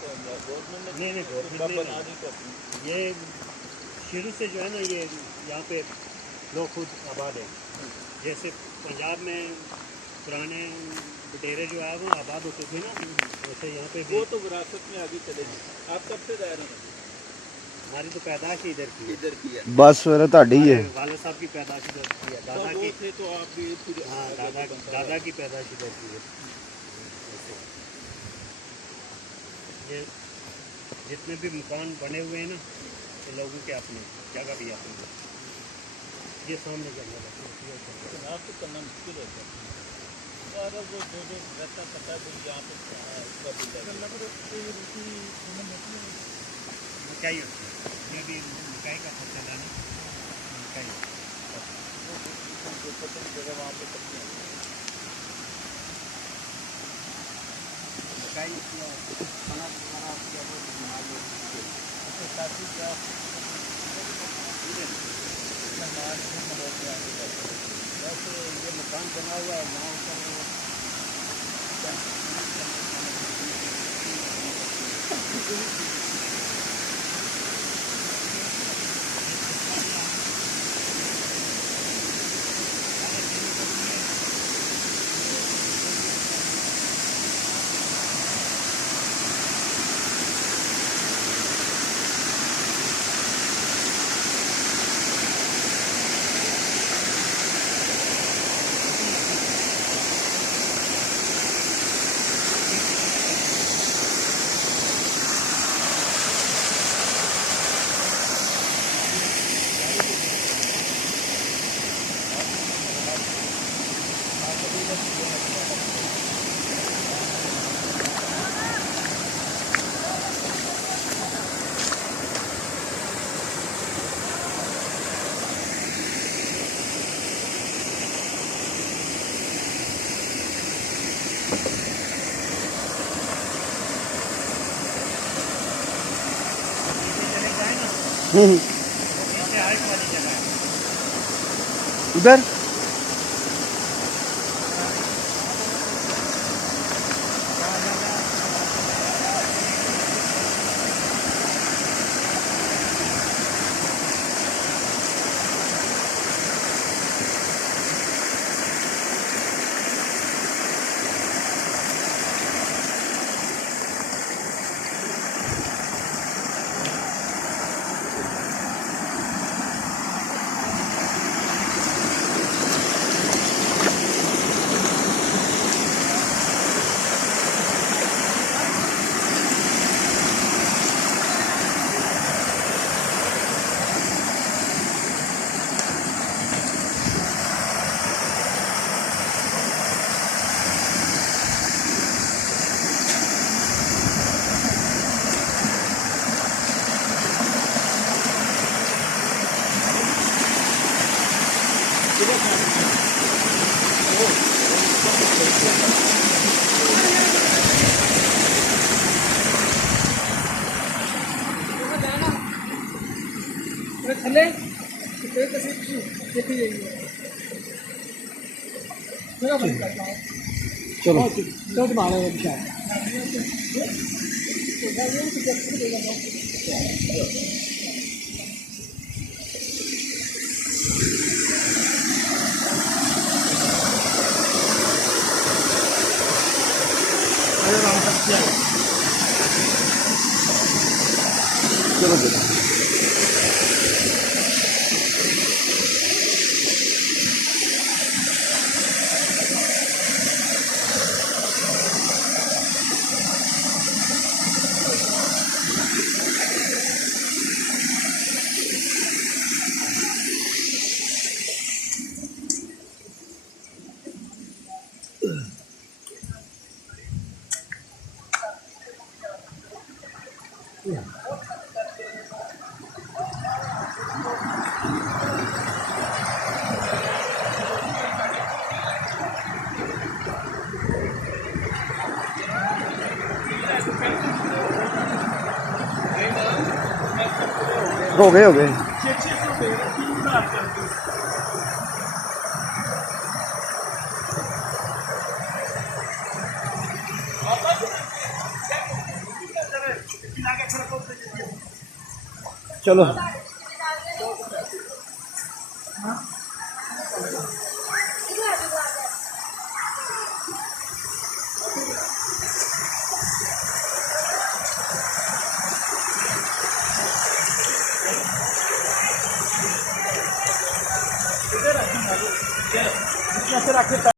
Government ने नहीं government ये शुरू से जो है ना ये यहाँ पे लोग खुद आबाद है। जैसे पंजाब में पुराने बटेरे जो है वो आबाद होते थे ना, वैसे यहाँ पे वो तो विरासत में आगे चले गए। आप कब से रह रहे हैं? हमारी तो पैदाश ही इधर की है। बस फिर ताड़ी है, वाले साहब की पैदाश इधर की है, दादा की थे तो आप भी। हाँ, दादा की पैदाश इधर की है। ये जितने भी मकान बने हुए हैं ना ये लोगों के अपने, जगह भी अपनी। ये सामने जंगल है, आपको करना मुश्किल होता है यार। वो जो रहता पता है यहाँ पे क्या ही होता है, ये भी मकाई का फसल है ना, मकाई जगह वहाँ पे करते हैं मकाई उसके साथ ही क्या वैसे ये मकान बना हुआ है वहाँ ऊपर उधर थले देखी जाएगी। चलो तो तुम्हारे विचार चलो बेटा हो गए ਚਲੋ